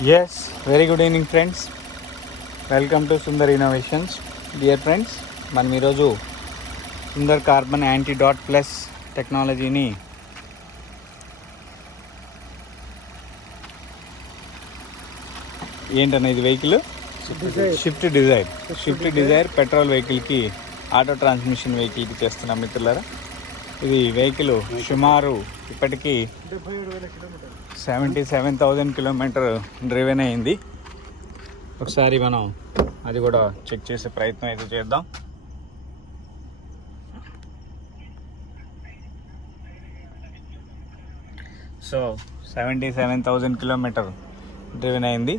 Yes, very good evening friends. Welcome to Sundar Innovations. Dear friends, మనం ఈరోజు Sundar carbon anti dot plus టెక్నాలజీని ఏంటనేది vehicle Swift Dzire petrol వెహికల్కి auto transmission వెహికల్కి చేస్తున్నాం మిత్రులారా. ఇది వెహికల్ సుమారు ఇప్పటికీ 77,000 కిలోమీటర్ డ్రైవెన్ అయింది. ఒకసారి మనం అది కూడా చెక్ చేసే ప్రయత్నం అయితే చేద్దాం. సో 77,000 కిలోమీటర్ డ్రైవెన్ అయింది.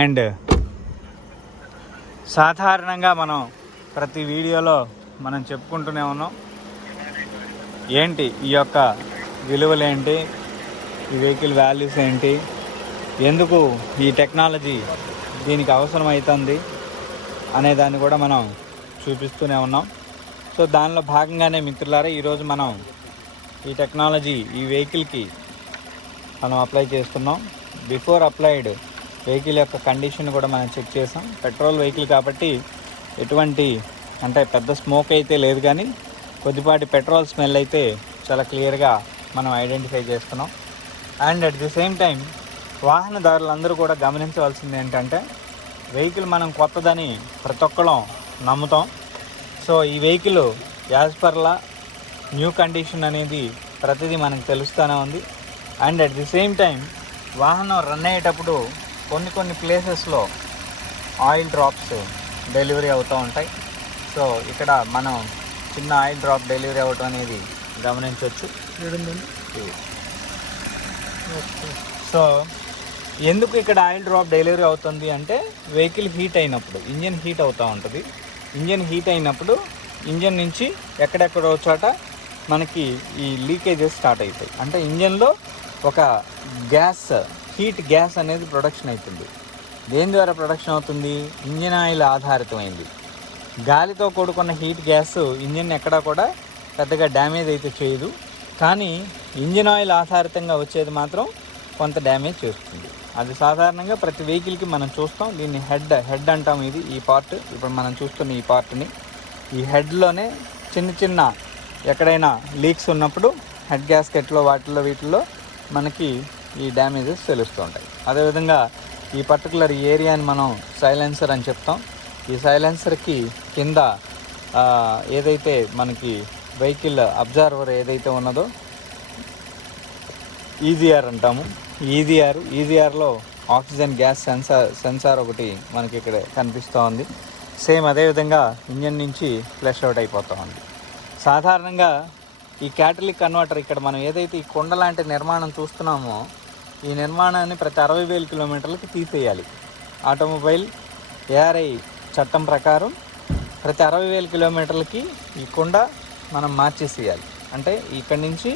అండ్ సాధారణంగా మనం ప్రతి వీడియోలో మనం చెప్పుకుంటూనే ఉన్నాం ఏంటి ఈ యొక్క విలువలు ఏంటి, ఈ వెహికల్ వాల్యూస్ ఏంటి, ఎందుకు ఈ టెక్నాలజీ దీనికి అవసరం అవుతుంది అనే దాన్ని కూడా మనం చూపిస్తూనే ఉన్నాం. సో దానిలో భాగంగానే మిత్రులారా ఈరోజు మనం ఈ టెక్నాలజీ ఈ వెహికల్కి మనం అప్లై చేస్తున్నాం. బిఫోర్ అప్లైడ్ వెహికల్ యొక్క కండిషన్ కూడా మనం చెక్ చేసాం. పెట్రోల్ వెహికల్ కాబట్టి ఎటువంటి అంటే పెద్ద స్మోక్ అయితే లేదు, కానీ కొద్దిపాటి పెట్రోల్ స్మెల్ అయితే చాలా క్లియర్గా మనం ఐడెంటిఫై చేస్తున్నాం. And at the same time వాహనదారులందరూ కూడా గమనించవలసింది ఏంటంటే వెహికల్ మనం కొత్తదని ప్రతి ఒక్కళ్ళం నమ్ముతాం. సో ఈ వెహికల్ యాజ్ పర్లా న్యూ కండిషన్ అనేది ప్రతిదీ మనకు తెలుస్తూనే ఉంది. And at the same time వాహనం రన్ అయ్యేటప్పుడు కొన్ని ప్లేసెస్లో ఆయిల్ డ్రాప్స్ డెలివరీ అవుతూ ఉంటాయి. సో ఇక్కడ మనం చిన్న ఆయిల్ డ్రాప్ డెలివరీ అవ్వటం అనేది గమనించవచ్చు. సో ఎందుకు ఇక్కడ ఆయిల్ డ్రాప్ డెలివరీ అవుతుంది అంటే వెహికల్ హీట్ అయినప్పుడు ఇంజన్ హీట్ అవుతూ ఉంటుంది. ఇంజన్ హీట్ అయినప్పుడు ఇంజన్ నుంచి ఎక్కడెక్కడో చోట మనకి ఈ లీకేజెస్ స్టార్ట్ అవుతాయి. అంటే ఇంజన్లో ఒక హీట్ గ్యాస్ అనేది ప్రొడక్షన్ అవుతుంది. దేని ద్వారా ప్రొడక్షన్ అవుతుంది? ఇంజన్ ఆయిల్ ఆధారితమైంది. గాలితో కూడుకున్న హీట్ గ్యాస్ ఇంజిన్ ఎక్కడా కూడా పెద్దగా డ్యామేజ్ అయితే చేయదు, కానీ ఇంజిన్ ఆయిల్ ఆధారితంగా వచ్చేది మాత్రం కొంత డ్యామేజ్ చేస్తుంది. అది సాధారణంగా ప్రతి వెహికల్కి మనం చూస్తాం. దీన్ని హెడ్ అంటాం. ఈ పార్ట్ ఇప్పుడు మనం చూస్తున్న ఈ పార్ట్ని, ఈ హెడ్లోనే చిన్న ఎక్కడైనా లీక్స్ ఉన్నప్పుడు హెడ్ గ్యాస్కెట్లో వీటిల్లో మనకి ఈ డ్యామేజెస్ తెలుస్తూ ఉంటాయి. అదేవిధంగా ఈ పర్టికులర్ ఏరియాని మనం సైలెన్సర్ అని చెప్తాం. ఈ సైలెన్సర్కి కింద ఏదైతే మనకి వెహికల్ అబ్జర్వర్ ఏదైతే ఉన్నదో ఈజీఆర్ అంటాము. ఈజీఆర్లో ఆక్సిజన్ గ్యాస్ సెన్సార్ ఒకటి మనకి ఇక్కడ కనిపిస్తూ ఉంది. సేమ్ అదేవిధంగా ఇంజన్ నుంచి ఫ్లష్ అవుట్ అయిపోతూ ఉంది. సాధారణంగా ఈ క్యాటలిక్ కన్వర్టర్ ఇక్కడ మనం ఏదైతే ఈ కుండ లాంటి నిర్మాణం చూస్తున్నామో ఈ నిర్మాణాన్ని ప్రతి 60,000 కిలోమీటర్లకి తీసేయాలి. ఆటోమొబైల్ ఏఆర్ఐ చట్టం ప్రకారం ప్రతి 60,000 కిలోమీటర్లకి ఈ కుండ మనం మార్చేసేయాలి. అంటే ఇక్కడి నుంచి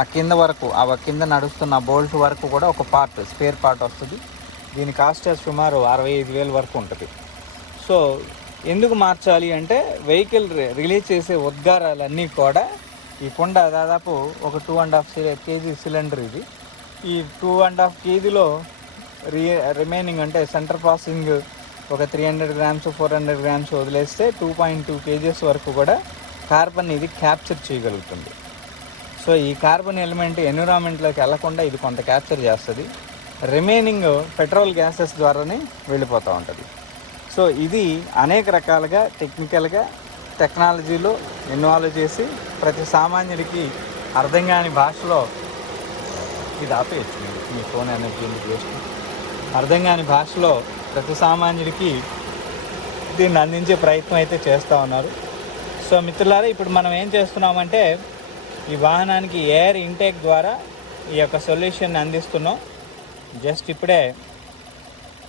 ఆ కింద వరకు కింద నడుస్తున్న బోల్ట్ వరకు కూడా ఒక స్పేర్ పార్ట్ వస్తుంది. దీని కాస్ట్ సుమారు 65,000 వరకు ఉంటుంది. సో ఎందుకు మార్చాలి అంటే వెహికల్ రిలీజ్ చేసే ఉద్గారాలన్నీ కూడా ఈ కుండ దాదాపు ఒక 2.5 kg సిలిండర్. ఇది ఈ 2.5 kgలో రిమైనింగ్ అంటే సెంటర్ ప్రాసెసింగ్ ఒక 300 grams 400 grams వదిలేస్తే 2.2 kgs వరకు కూడా కార్బన్ ఇది క్యాప్చర్ చేయగలుగుతుంది. సో ఈ కార్బన్ ఎలిమెంట్ ఎన్విరాన్మెంట్లోకి వెళ్లకుండా ఇది కొంత క్యాప్చర్ చేస్తుంది. రిమైనింగ్ పెట్రోల్ గ్యాసెస్ ద్వారానే వెళ్ళిపోతూ ఉంటుంది. సో ఇది అనేక రకాలుగా టెక్నాలజీలో ఇన్వాల్వ్ చేసి ప్రతి సామాన్యుడికి అర్థం కాని భాషలో ఇది ఆపేయచ్చు. మీ ఫోన్ అనేది చేస్తుంది. అర్థం కాని భాషలో ప్రతి సామాన్యుడికి దీన్ని అందించే ప్రయత్నం అయితే చేస్తూ ఉన్నారు. సో మిత్రులారా, ఇప్పుడు మనం ఏం చేస్తున్నామంటే ఈ వాహనానికి ఎయిర్ ఇంటేక్ ద్వారా ఈ యొక్క సొల్యూషన్ అందిస్తున్నాం. జస్ట్ ఇప్పుడే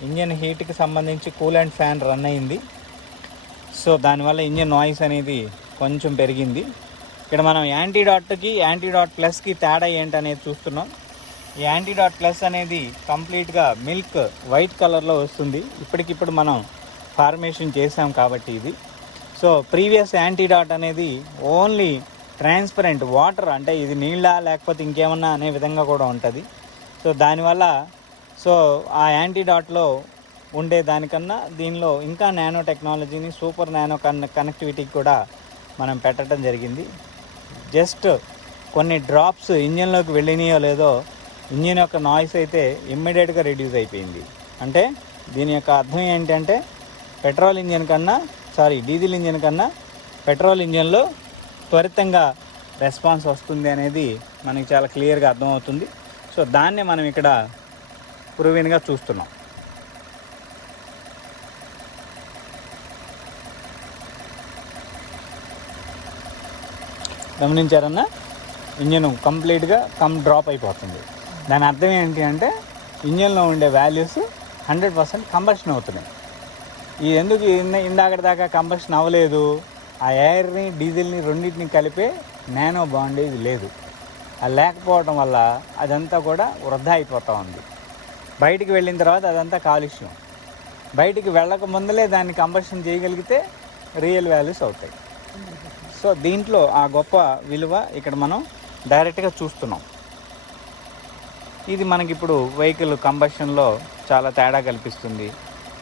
ఇంజన్ హీట్కి సంబంధించి కూలెంట్ ఫ్యాన్ రన్ అయింది. సో దానివల్ల ఇంజన్ నాయిస్ అనేది కొంచెం పెరిగింది. ఇక్కడ మనం యాంటీడాట్ ప్లస్కి తేడా ఏంటనేది చూస్తున్నాం. ఈ యాంటీడాట్ ప్లస్ అనేది కంప్లీట్గా మిల్క్ వైట్ కలర్లో వస్తుంది. ఇప్పటికిప్పుడు మనం ఫార్మేషన్ చేసాం కాబట్టి ఇది. సో ప్రీవియస్ యాంటీడాట్ అనేది ఓన్లీ ట్రాన్స్పరెంట్ వాటర్, అంటే ఇది నీళ్ళ లేకపోతే ఇంకేమన్నా అనే విధంగా కూడా ఉంటుంది. సో దానివల్ల సో ఆ యాంటీడాట్లో ఉండే దానికన్నా దీనిలో ఇంకా నానో టెక్నాలజీని, సూపర్ నానో కనెక్టివిటీకి కూడా మనం పెట్టడం జరిగింది. జస్ట్ కొన్ని డ్రాప్స్ ఇంజన్లోకి వెళ్ళినాయో లేదో ఇంజిన్ యొక్క నాయిస్ అయితే ఇమ్మీడియట్గా రిడ్యూస్ అయిపోయింది. అంటే దీని యొక్క అర్థం ఏంటంటే డీజిల్ ఇంజిన్ కన్నా పెట్రోల్ ఇంజిన్లో త్వరితంగా రెస్పాన్స్ వస్తుంది అనేది మనకి చాలా క్లియర్గా అర్థమవుతుంది. సో దాన్ని మనం ఇక్కడ ప్రూవెన్గా చూస్తున్నాం. గమనించారన్నా, ఇంజిన్ కంప్లీట్గా డ్రాప్ అయిపోతుంది. దాని అర్థం ఏంటి అంటే ఇంజిన్లో ఉండే వాల్యూస్ 100% కంబషన్ అవుతున్నాయి. ఈ ఎందుకు ఇందాకటి దాకా కంబషన్ అవ్వలేదు? ఆ ఎయిర్ని, డీజిల్ని రెండింటిని కలిపే నానో బాండేజ్ లేదు. అది లేకపోవడం వల్ల అదంతా కూడా వృధా అయిపోతూ ఉంది. బయటికి వెళ్ళిన తర్వాత అదంతా కాలుష్యం. బయటికి వెళ్ళక ముందలే దాన్ని కంబషన్ చేయగలిగితే రియల్ వాల్యూస్ అవుతాయి. సో దీంట్లో ఆ గొప్ప విలువ ఇక్కడ మనం డైరెక్ట్గా చూస్తున్నాం. ఇది మనకిప్పుడు వెహికల్ కంబషన్లో చాలా తేడా కల్పిస్తుంది.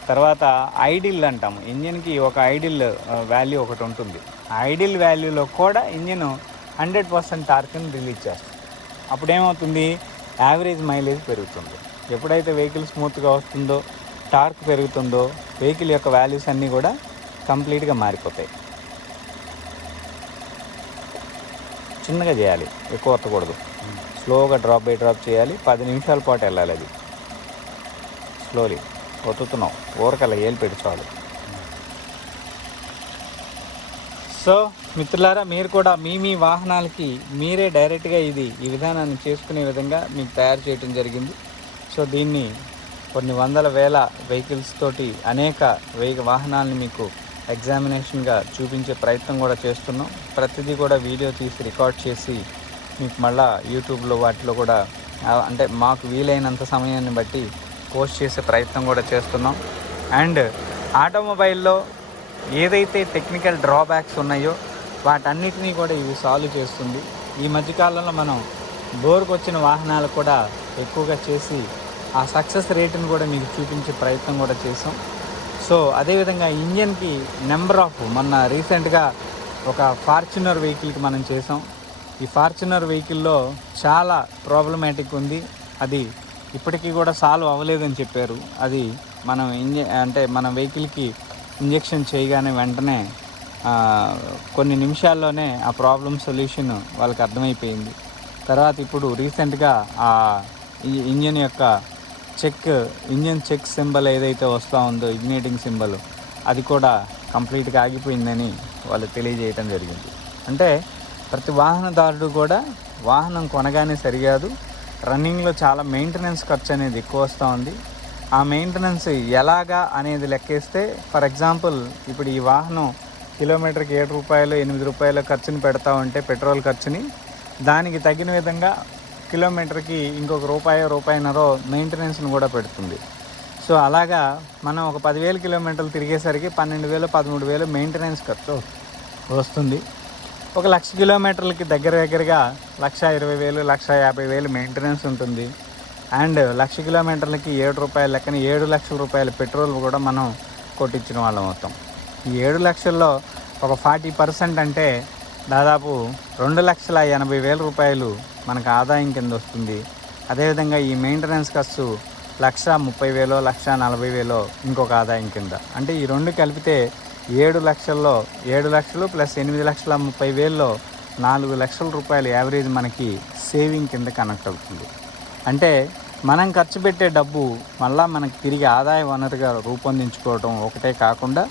తర్వాత ఐడిల్ అంటాము. ఇంజిన్కి ఒక ఐడిల్ వాల్యూ ఒకటి ఉంటుంది. ఆ ఐడిల్ వాల్యూలో కూడా ఇంజిన్ 100% టార్క్ని రిలీజ్ చేస్తుంది. అప్పుడేమవుతుంది? యావరేజ్ మైలేజ్ పెరుగుతుంది. ఎప్పుడైతే వెహికల్ స్మూత్గా వస్తుందో, టార్క్ పెరుగుతుందో, వెహికల్ యొక్క వాల్యూస్ అన్నీ కూడా కంప్లీట్గా మారిపోతాయి. చిన్నగా చేయాలి, ఎక్కువ వత్తకూడదు. స్లోగా డ్రాప్ బై డ్రాప్ చేయాలి. 10 నిమిషాల పాటు వెళ్ళాలి. అది స్లోలీ ఒత్తుతున్నాం, ఊరకల్లా ఏలు పెట్టుకోవాలి. సో మిత్రులారా, మీరు కూడా మీ వాహనాలకి మీరే డైరెక్ట్గా ఈ విధానాన్ని చేసుకునే విధంగా మీకు తయారు చేయడం జరిగింది. సో దీన్ని కొన్ని వందల వేల వెహికల్స్ తోటి అనేక వాహనాలని మీకు ఎగ్జామినేషన్గా చూపించే ప్రయత్నం కూడా చేస్తున్నాం. ప్రతిదీ కూడా వీడియో తీసి రికార్డ్ చేసి మీకు మళ్ళీ యూట్యూబ్లో వాటిలో కూడా అంటే మాకు వీలైనంత సమయాన్ని బట్టి పోస్ట్ చేసే ప్రయత్నం కూడా చేస్తున్నాం. అండ్ ఆటోమొబైల్లో ఏదైతే టెక్నికల్ డ్రాబ్యాక్స్ ఉన్నాయో వాటన్నిటినీ కూడా ఇవి సాల్వ్ చేస్తుంది. ఈ మధ్యకాలంలో మనం బోర్కు వచ్చిన వాహనాలు కూడా ఎక్కువగా చేసి ఆ సక్సెస్ రేటును కూడా మీకు చూపించే ప్రయత్నం కూడా చేసాం. సో అదేవిధంగా ఇంజన్కి మొన్న రీసెంట్గా ఒక ఫార్చునర్ వెహికల్కి మనం చేసాం. ఈ ఫార్చునర్ వెహికల్లో చాలా ప్రాబ్లమాటిక్ ఉంది. అది ఇప్పటికీ కూడా సాల్వ్ అవ్వలేదని చెప్పారు. అది మనం వెహికల్కి ఇంజెక్షన్ చేయగానే వెంటనే కొన్ని నిమిషాల్లోనే ఆ ప్రాబ్లం సొల్యూషన్ వాళ్ళకి అర్థమైపోయింది. తర్వాత ఇప్పుడు రీసెంట్గా ఆ ఇంజన్ యొక్క ఇంజన్ చెక్ సింబల్ ఏదైతే వస్తూ ఉందో, ఇగ్నేటింగ్ సింబల్, అది కూడా కంప్లీట్గా ఆగిపోయిందని వాళ్ళు తెలియజేయటం జరిగింది. అంటే ప్రతి వాహనదారుడు కూడా వాహనం కొనగానే సరికాదు, రన్నింగ్లో చాలా మెయింటెనెన్స్ ఖర్చు అనేది ఎక్కువ వస్తూ ఉంది. ఆ మెయింటెనెన్స్ ఎలాగా అనేది లెక్కేస్తే, ఫర్ ఎగ్జాంపుల్ ఇప్పుడు ఈ వాహనం కిలోమీటర్కి 7 రూపాయలు 8 రూపాయల ఖర్చుని పెడతా ఉంటే పెట్రోల్ ఖర్చుని, దానికి తగిన విధంగా కిలోమీటర్కి ఇంకొక రూపాయన్నర మెయింటెనెన్స్ని కూడా పెడుతుంది. సో అలాగా మనం ఒక 10,000 కిలోమీటర్లు తిరిగేసరికి 12,000 13,000 మెయింటెనెన్స్ ఖర్చు వస్తుంది. ఒక 1,00,000 కిలోమీటర్లకి దగ్గరగా 1,20,000 1,50,000 మెయింటెనెన్స్ ఉంటుంది. అండ్ 1,00,000 కిలోమీటర్లకి 7 రూపాయల లెక్కన 7 లక్షల రూపాయల పెట్రోల్ కూడా మనం కొట్టించిన వాళ్ళం అవుతాం. ఈ 7 లక్షల్లో ఒక 40% అంటే దాదాపు 2,80,000 రూపాయలు మనకు ఆదాయం కింద వస్తుంది. అదేవిధంగా ఈ మెయింటెనెన్స్ ఖర్చు 1,30,000 1,40,000 ఇంకొక ఆదాయం కింద. అంటే ఈ రెండు కలిపితే 7 లక్షల్లో 7 లక్షలు ప్లస్ 8,30,000లో 4 లక్షల రూపాయలు యావరేజ్ మనకి సేవింగ్ కింద కనెక్ట్ అవుతుంది. అంటే మనం ఖర్చు పెట్టే డబ్బు మళ్ళీ మనకి తిరిగి ఆదాయ వనరుగా రూపొందించుకోవడం ఒకటే కాకుండా,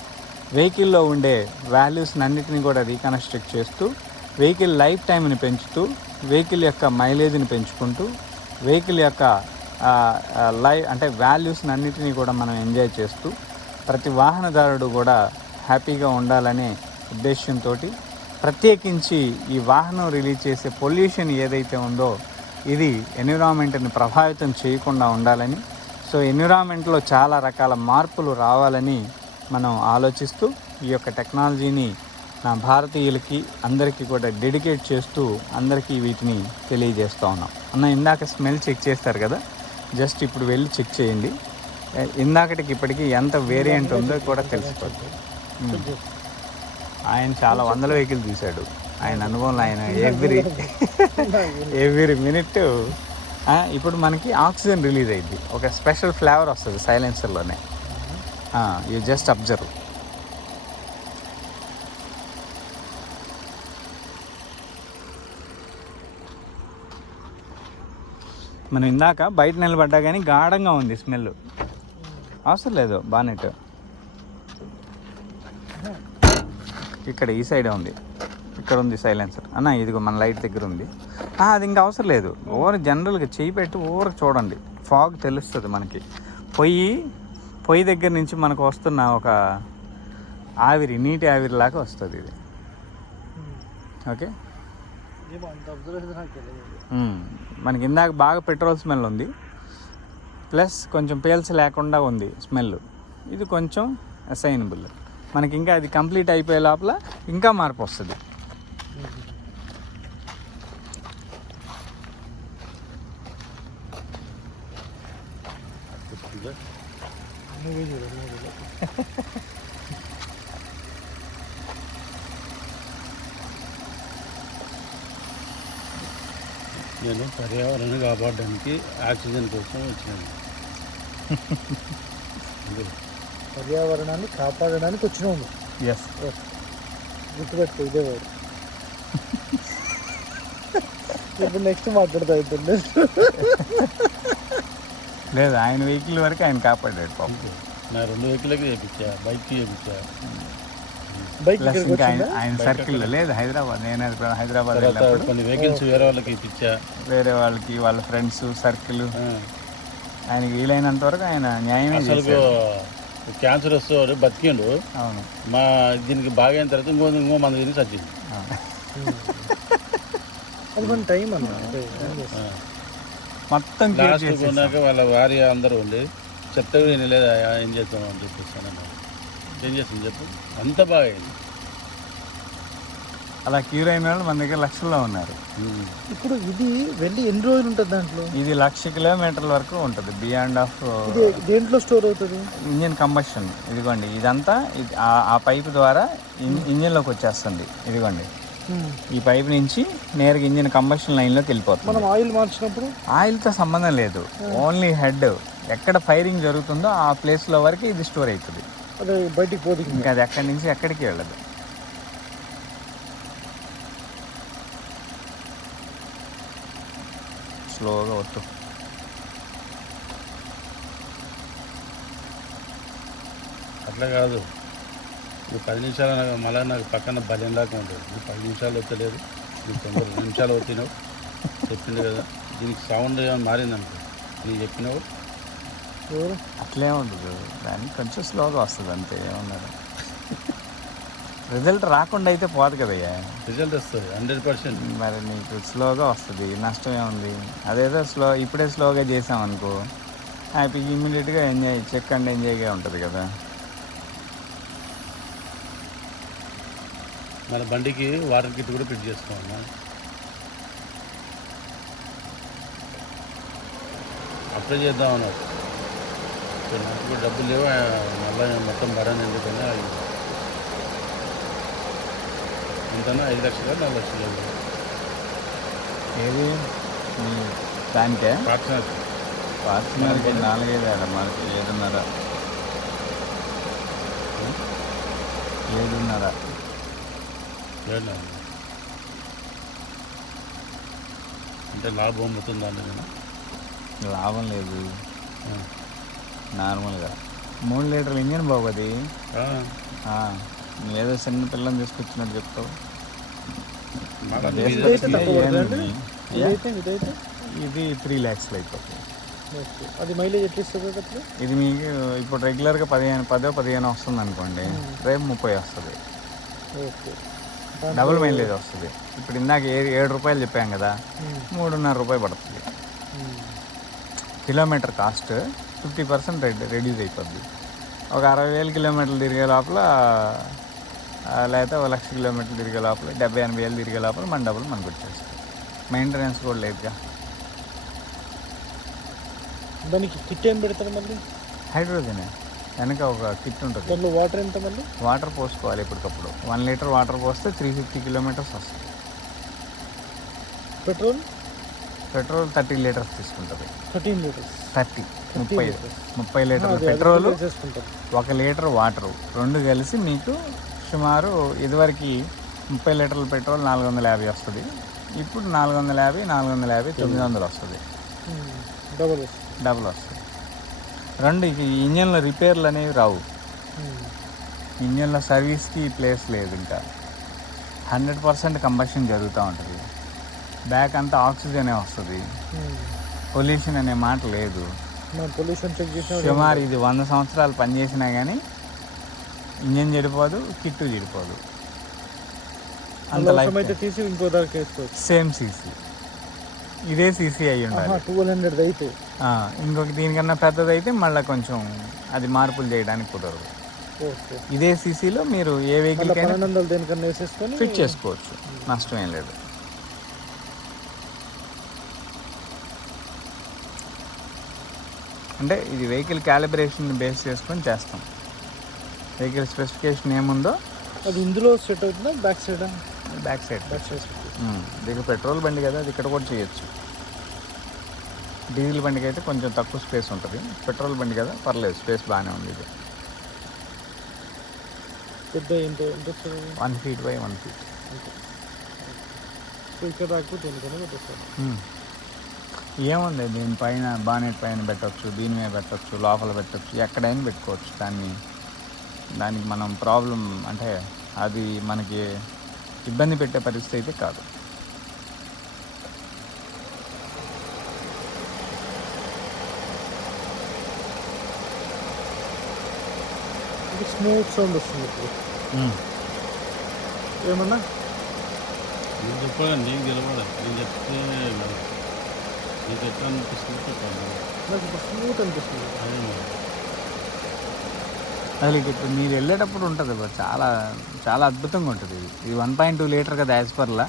వెహికల్లో ఉండే వాల్యూస్ని అన్నిటిని కూడా రీకన్స్ట్రక్ట్ చేస్తూ, వెహికల్ లైఫ్ టైంని పెంచుతూ, వెహికల్ యొక్క మైలేజ్ని పెంచుకుంటూ, వెహికల్ యొక్క వాల్యూస్ని అన్నిటినీ కూడా మనం ఎంజాయ్ చేస్తూ, ప్రతి వాహనదారుడు కూడా హ్యాపీగా ఉండాలనే ఉద్దేశంతో ప్రత్యేకించి ఈ వాహనం రిలీజ్ చేసే పొల్యూషన్ ఏదైతే ఉందో ఇది ఎన్విరాన్మెంట్ని ప్రభావితం చేయకుండా ఉండాలని, సో ఎన్విరాన్మెంట్లో చాలా రకాల మార్పులు రావాలని మనం ఆలోచిస్తూ ఈ యొక్క టెక్నాలజీని నా భారతీయులకి అందరికీ కూడా డెడికేట్ చేస్తూ అందరికీ వీటిని తెలియజేస్తూ ఉన్నాం. ఇందాక స్మెల్ చెక్ చేస్తారు కదా, జస్ట్ ఇప్పుడు వెళ్ళి చెక్ చేయండి. ఇందాకటికి ఇప్పటికి ఎంత వేరియంట్ ఉందో కూడా తెలిసిపోతుంది. ఆయన చాలా వందల వెహికల్ చూశాడు. ఆయన అనుభవంలో ఆయన ఎవ్రీ మినిట్. ఇప్పుడు మనకి ఆక్సిజన్ రిలీజ్ అయ్యింది, ఒక స్పెషల్ ఫ్లేవర్ వస్తుంది సైలెన్సర్లోనే. You just observe. మనం ఇందాక బయట నిలబడ్డా కానీ గాఢంగా ఉంది స్మెల్. అవసరం లేదు బానెట్. ఇక్కడ ఈ సైడే ఉంది, ఇక్కడ ఉంది సైలెన్సర్ అన్న. ఇదిగో మన లైట్ దగ్గర ఉంది. అది ఇంకా అవసరం లేదు. ఓవర్ జనరల్గా చేయి పెట్టి ఓవర్ చూడండి, ఫాగ్ తెలుస్తుంది మనకి. పొయ్యి దగ్గర నుంచి మనకు వస్తున్న ఒక ఆవిరి, నీటి ఆవిరిలాగా వస్తుంది ఇది. ఓకే, మనకి ఇందాక బాగా పెట్రోల్ స్మెల్ ఉంది, ప్లస్ కొంచెం పేల్స్ లేకుండా ఉంది స్మెల్. ఇది కొంచెం అసైనబుల్ మనకి. ఇంకా అది కంప్లీట్ అయిపోయే లోపల ఇంకా మార్పు వస్తుంది. నేను పర్యావరణాన్ని కాపాడడానికి ఆక్సిజన్ కోసం వచ్చినాను. పర్యావరణాన్ని కాపాడడానికి వచ్చినాము. ఎస్, గుర్తుపెట్టుకో ఇదే వాడు. ఇప్పుడు నెక్స్ట్ మాట్లాడుతూ అవుతుంది. లేదు, ఆయన వెహికల్ వరకు ఆయన కాపాడాడు పాపం. నా 2 వెహికల్కి చేయించా, బైక్కి చేయించా. ప్లస్ ఇంకా ఆయన సర్కిల్ లేదు హైదరాబాద్. నేను హైదరాబాద్ వెళ్ళినప్పుడు కొన్ని వెహికల్స్ వేరే వాళ్ళకి ఇప్పించా, వేరే వాళ్ళకి, వాళ్ళ ఫ్రెండ్స్ సర్కిల్. ఆయనకి వీలైనంత వరకు ఆయన న్యాయమే చేశాడు. క్యాన్సర్ వస్తే బతికిండు. అవును, మా దీనికి బాగా అయిన తర్వాత ఇంకో మంది తిని చచ్చింది. మొత్తం లాస్ట్ కొన్నాక వాళ్ళ భార్య అందరూ ఉండి చెత్తగా తినలేదు, ఏం చేస్తాం అని చెప్పేస్తాను. ఏం చేస్తాం చెప్పు, అంత బాగా అయింది. అలా క్యూర్ అయిన వాళ్ళు మన దగ్గర లక్షల్లో ఉన్నారు. ఇప్పుడు ఇది వెళ్ళి ఎన్ని రోజులు ఉంటుంది దాంట్లో? ఇది 1,00,000 కిలోమీటర్ల వరకు ఉంటుంది. బియాండ్ ఆఫ్ దేంట్లో స్టోర్ అవుతుంది? Engine combustion. ఇదిగోండి, ఇదంతా ఆ పైపు ద్వారా ఇంజిన్లోకి వచ్చేస్తుంది. ఇదిగోండి, ఈ పైప్ నుంచి నేరుగా ఇంజిన్ కంబషన్ లైన్లోకి వెళ్ళిపోతుంది. మనం ఆయిల్ మార్చినప్పుడు ఆయిల్తో సంబంధం లేదు, ఓన్లీ హెడ్ ఎక్కడ ఫైరింగ్ జరుగుతుందో ఆ ప్లేస్లో వరకు ఇది స్టోర్ అవుతుంది. అదే బయటికి పోదు, ఇంకా అది ఎక్కడి నుంచి ఎక్కడికి వెళ్ళదు. స్లోగా వద్దు. అట్లా కాదు, ఇప్పుడు 10 నిమిషాలు మళ్ళీ నాకు పక్కన భజనలాగా ఉంటుంది. నువ్వు 10 నిమిషాలు వచ్చలేదు, నువ్వు 2 నిమిషాలు వచ్చినావు చెప్పింది కదా. దీనికి సౌండ్ ఏమైనా మారిందనుకో, నీకు చెప్పినావు అట్లే ఉండదు, దానికి కొంచెం స్లోగా వస్తుంది అంతే. ఏమన్నారు, రిజల్ట్ రాకుండా అయితే పోదు కదయ్యా. రిజల్ట్ వస్తుంది 100%. మరి నీకు స్లోగా వస్తుంది, నష్టం ఏముంది. అదేదో ఇప్పుడే స్లోగా చేసామనుకో, హ్యాపీగా ఇమ్మీడియట్గా ఎంజాయ్, చెక్ అండ్ ఎంజాయ్గా ఉంటుంది కదా. మన బండికి వాటర్ కిట్ కూడా ఫిట్ చేసుకోమన్నా. అప్లై చేద్దాం అన్నారు, నాకు కూడా డబ్బులు లేవు. మళ్ళీ మొత్తం బడాని ఎందుకని ఎంతన్నా 5 లక్షలు 4 లక్షలు. ఏది దానికే ఫార్చునర్కి 4-5 మనకి 7.5 అంటే లాభం అవుతుంది దాన్ని. లాభం లేదు, నార్మల్గా 3 లీటర్ల ఇంజన్ బాగుంది. ఏదో చిన్న పిల్లని తీసుకొచ్చినట్టు చెప్తావు. ఇది 3 lakhs అయిపోతుంది. అది మైలేజ్ ఎట్లా ఇస్తుంది? ఇది మీకు ఇప్పుడు రెగ్యులర్గా 10-15 వస్తుంది అనుకోండి, రేపు 30 వస్తుంది. డబుల్ మైలేజ్ వస్తుంది. ఇప్పుడు ఇందాక 7 రూపాయలు చెప్పాం కదా, 3.5 రూపాయలు పడుతుంది. కిలోమీటర్ కాస్ట్ 50% రెడ్యూస్ అయిపోద్ది. ఒక 60,000 కిలోమీటర్లు తిరిగే లోపల, లేకపోతే 1,00,000 కిలోమీటర్లు తిరిగే లోపల, 70-80,000 తిరిగే లోపల మన డబ్బులు మనకు వచ్చేస్తాయి. మెయింటెనెన్స్ కూడా లేదుగా. దానికి కిట్ ఏం పెడతారు మళ్ళీ? హైడ్రోజనే వెనక ఒక కిట్ ఉంటుంది. దాంట్లో వాటర్ ఎంత మళ్ళీ? వాటర్ పోసుకోవాలి ఎప్పటికప్పుడు. 1 లీటర్ వాటర్ పోస్తే 350 కిలోమీటర్స్ వస్తుంది. పెట్రోల్? పెట్రోల్ 30 లీటర్స్ తీసుకుంటుంది. 13 లీటర్స్. 30 లీటర్ల పెట్రోల్, 1 లీటర్ వాటరు, రెండు కలిసి మీకు సుమారు ఇదివరకు 30 లీటర్ల పెట్రోల్ 450 వస్తుంది. ఇప్పుడు 450, 900 వస్తుంది. డబుల్ వస్తుంది. రెండు ఇంజన్ల రిపేర్లు అనేవి రావు. ఇంజన్ల సర్వీస్కి ప్లేస్ లేదు. ఇంకా 100% కంబషన్ జరుగుతూ ఉంటుంది. బ్యాక్ అంతా ఆక్సిజనే వస్తుంది. పొల్యూషన్ అనే మాట లేదు. పొల్యూషన్ చెక్ చేసిన సుమారు ఇది 100 సంవత్సరాలు పనిచేసినా కానీ ఇంజన్ చెడిపోదు, కిట్టు చెడిపోదు. అంత లైఫ్ తీసి ఇంకో దానికి వేసుకోవచ్చు. సేమ్ సీసీ, ఇదే సీసీ అయి ఉండాలి. 1200 అయితే ఇంకొక దీనికన్నా పెద్దదైతే మళ్ళీ కొంచెం అది మార్పులు చేయడానికి కుదరదు. ఇదే సీసీలో మీరు ఏ వెహికల్ దేనికన్నా వేసేసుకొని ఫిట్ చేసుకోవచ్చు, నష్టం ఏం లేదు. అంటే ఇది వెహికల్ క్యాలిబ్రేషన్ బేస్ చేసుకొని చేస్తాం. వెహికల్ స్పెసిఫికేషన్ ఏముందో అది ఇందులో సెట్ అవుతుందా? Back side? Back side. దీనికి పెట్రోల్ బండి కదా, అది ఇక్కడ కూడా చేయొచ్చు. డీజిల్ బండికి అయితే కొంచెం తక్కువ స్పేస్ ఉంటుంది. పెట్రోల్ బండి కదా, పర్లేదు, స్పేస్ బాగానే ఉంది. ఇది పెద్ద 1 feet by 1 feet. ఏముంది, దీనిపైన బానెట్ పైన పెట్టవచ్చు, దీని మీద పెట్టవచ్చు, లోపల పెట్టవచ్చు, ఎక్కడైనా పెట్టుకోవచ్చు. దానికి మనం ప్రాబ్లం అంటే అది మనకి ఇబ్బంది పెట్టే పరిస్థితి అయితే కాదు. స్మూత్ సౌండ్ వస్తుంది ఇప్పుడు. ఏమన్నా నేను చెప్పగా నీకు తెలియదు, నేను చెప్తే నీకు ఎట్లా అనిపిస్తుంది చెప్పాను. నాకు ఇప్పుడు స్మూత్ అనిపిస్తుంది. అసలు ఇప్పుడు మీరు వెళ్ళేటప్పుడు ఉంటుంది, చాలా చాలా అద్భుతంగా ఉంటుంది. ఇది 1.2 లీటర్ కదా యాజ్ పర్లా.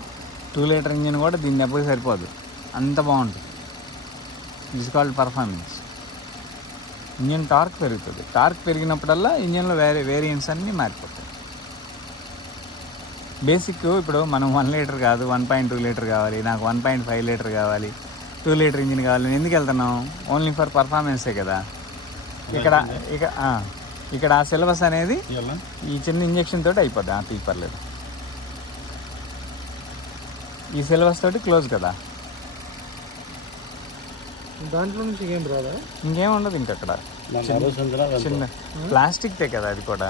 2 లీటర్ ఇంజిన్ కూడా దీన్ని ఎప్పుడు సరిపోదు, అంత బాగుంటుంది. It's called performance. Engine torque పెరుగుతుంది. టార్క్ పెరిగినప్పుడల్లా ఇంజిన్లో వేరియంట్స్ అన్నీ మారిపోతాయి. బేసిక్ ఇప్పుడు మనం 1 లీటర్ కాదు, 1.2 లీటర్ కావాలి, నాకు 1.5 లీటర్ కావాలి, 2 లీటర్ ఇంజిన్ కావాలి, నేను ఎందుకు వెళ్తున్నాం? ఓన్లీ ఫర్ పర్ఫార్మెన్సే కదా. ఇక్కడ ఆ సిలబస్ అనేది ఈ చిన్న ఇంజెక్షన్ తోటి అయిపోద్ది. పర్లేదు, ఈ సిలబస్ తోటి క్లోజ్ కదా. దాంట్లో నుంచి ఏం రాదా? ఇంకేం ఉండదు. ఇంకక్కడ చిన్న ప్లాస్టిక్తే కదా, అది కూడా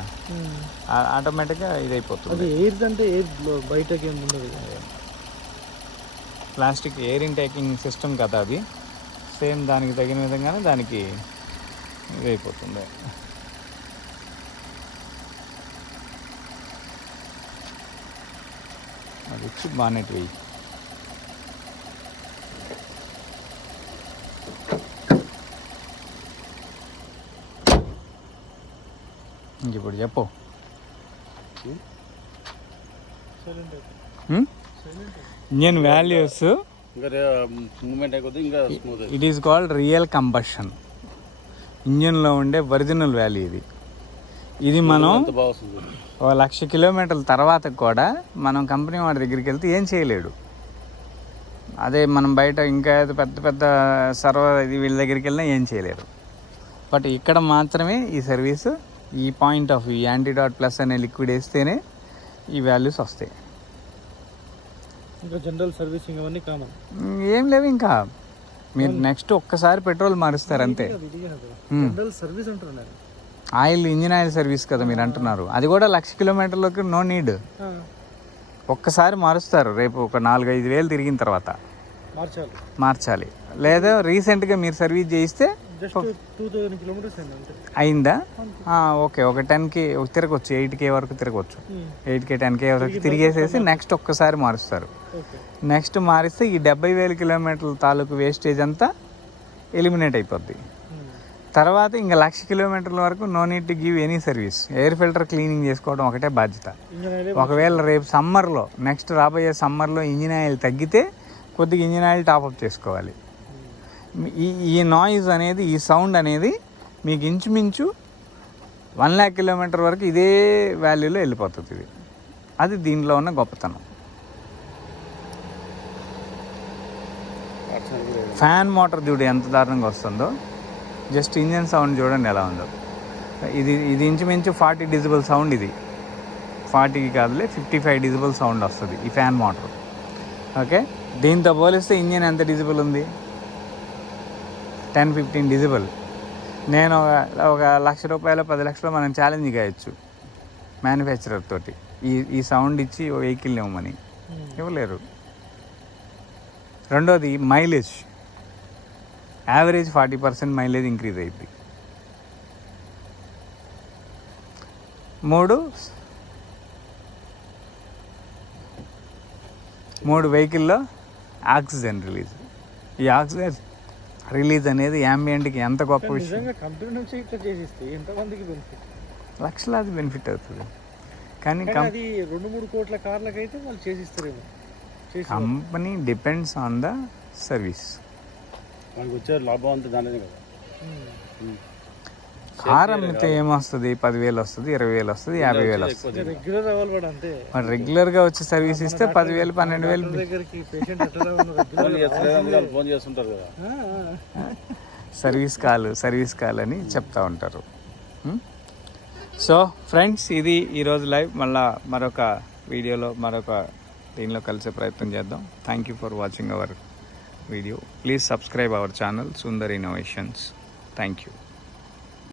ఆటోమేటిక్గా ఇది అయిపోతుంది. ఎయిర్ అంటే ఎయిర్ బయటకి ఏమి ఉండదు. ప్లాస్టిక్ ఎయిర్ ఇంటేకింగ్ సిస్టమ్ కదా అది. సేమ్ దానికి తగిన విధంగానే దానికి ఇది అయిపోతుంది. అది వచ్చి బానెట్ వెయ్యి. ఇంక ఇప్పుడు చెప్పు. Engine values, it is called real combustion. ఇంజన్లో ఉండే ఒరిజినల్ వాల్యూ ఇది. ఇది మనం 1,00,000 కిలోమీటర్ల తర్వాత కూడా మనం కంపెనీ వాడి దగ్గరికి వెళ్తే ఏం చేయలేడు. అదే మనం బయట ఇంకా పెద్ద పెద్ద సర్వర్ వీళ్ళ దగ్గరికి వెళ్ళినా ఏం చేయలేరు. బట్ ఇక్కడ మాత్రమే ఈ సర్వీసు, ఈ point of view antidote plus అనే లిక్విడ్ వేస్తేనే ఈ వాల్యూస్ వస్తాయి. ఇంకా జనరల్ సర్వీసింగ్ అవన్నీ కామన్ ఏం లేవు. ఇంకా మీరు నెక్స్ట్ ఒక్కసారి పెట్రోల్ మారుస్తారు అంతే. జనరల్ సర్వీస్ అంటున్నారు. ఆయిల్, ఇంజిన్ ఆయిల్ సర్వీస్ కదా మీరు అంటున్నారు. అది కూడా 1,00,000 కిలోమీటర్లకి నో నీడ్. ఒక్కసారి మారుస్తారు. రేపు ఒక 4-5 వేలు తిరిగిన తర్వాత మార్చాలి. లేదా రీసెంట్గా మీరు సర్వీస్ చేయిస్తే 2000 కిలోమీటర్స్ అయిందా, ఓకే, ఒక 10K తిరగచ్చు, 8K వరకు తిరగచ్చు. 8K 10K వరకు తిరిగేసేసి నెక్స్ట్ ఒక్కసారి మారుస్తారు. నెక్స్ట్ మారిస్తే ఈ 70,000 కిలోమీటర్ల తాలూకు వేస్టేజ్ అంతా ఎలిమినేట్ అయిపోద్ది. తర్వాత ఇంకా 1,00,000 కిలోమీటర్ల వరకు no need to give any service. Air filter cleaning చేసుకోవడం ఒకటే బాధ్యత. ఒకవేళ రేపు సమ్మర్లో, నెక్స్ట్ రాబోయే సమ్మర్లో ఇంజిన్ ఆయిల్ తగ్గితే కొద్దిగా ఇంజిన్ ఆయిల్ టాప్అప్ చేసుకోవాలి. ఈ నాయిస్ అనేది, ఈ సౌండ్ అనేది మీకు ఇంచుమించు 1,00,000 కిలోమీటర్ వరకు ఇదే వాల్యూలో వెళ్ళిపోతుంది ఇది. అది దీనిలో ఉన్న గొప్పతనం. ఫ్యాన్ మోటార్ చూడు ఎంత దారుణంగా వస్తుందో. జస్ట్ ఇంజన్ సౌండ్ చూడండి ఎలా ఉందో. ఇది ఇంచుమించు 40 డెసిబెల్ సౌండ్. ఇది 40 కాదులే 55 డెసిబెల్ సౌండ్ వస్తుంది ఈ ఫ్యాన్ మోటార్. ఓకే, దీంతో పోలిస్తే ఇంజన్ ఎంత డెసిబెల్ ఉంది? 10-15 డెసిబెల్. నేను ఒక ₹1,00,000 10,00,000 మనం ఛాలెంజ్ కాయచ్చు మ్యానుఫ్యాక్చరర్ తోటి, ఈ సౌండ్ ఇచ్చి ఓ వెహికల్ ఇవ్వమని. ఇవ్వలేరు. రెండోది మైలేజ్. యావరేజ్ 40% మైలేజ్ ఇంక్రీజ్ అయింది. 3 వెహికల్లో ఆక్సిజన్ రిలీజ్. ఈ ఆక్సిజన్ రిలీజ్ అనేది యాంబియంట్కి ఎంత గొప్ప విషయం. నిజంగా కంపెనీ నుంచి ఇట్లా చేసిస్తే ఎంతమందికి బెనిఫిట్? లక్షలాది బెనిఫిట్ అవుతుంది. కానీ అది 2-3 కోట్ల కార్లకైతే వాళ్ళు చేసిస్తారేమో. Company depends on the service. మనకు వచ్చే లాభం అంతా దానినే కదా. కార్ అమ్మితే ఏమొస్తుంది? 10,000 వస్తుంది, 20,000 వస్తుంది, 50,000 వస్తుంది. రెగ్యులర్ అవ్వాలి అంతే. మరి రెగ్యులర్గా వచ్చి సర్వీస్ ఇస్తే 10,000 12,000 దగ్గరికి పేషెంట్ ఫోన్ చేస్తుంటారు కదా, సర్వీస్ కాల్ అని చెప్తా ఉంటారు. సో ఫ్రెండ్స్, ఇది ఈరోజు లైవ్. మళ్ళా మరొక వీడియోలో దీనిలో కలిసే ప్రయత్నం చేద్దాం. Thank you for watching our video. Please subscribe our channel Sundar innovations. Thank you.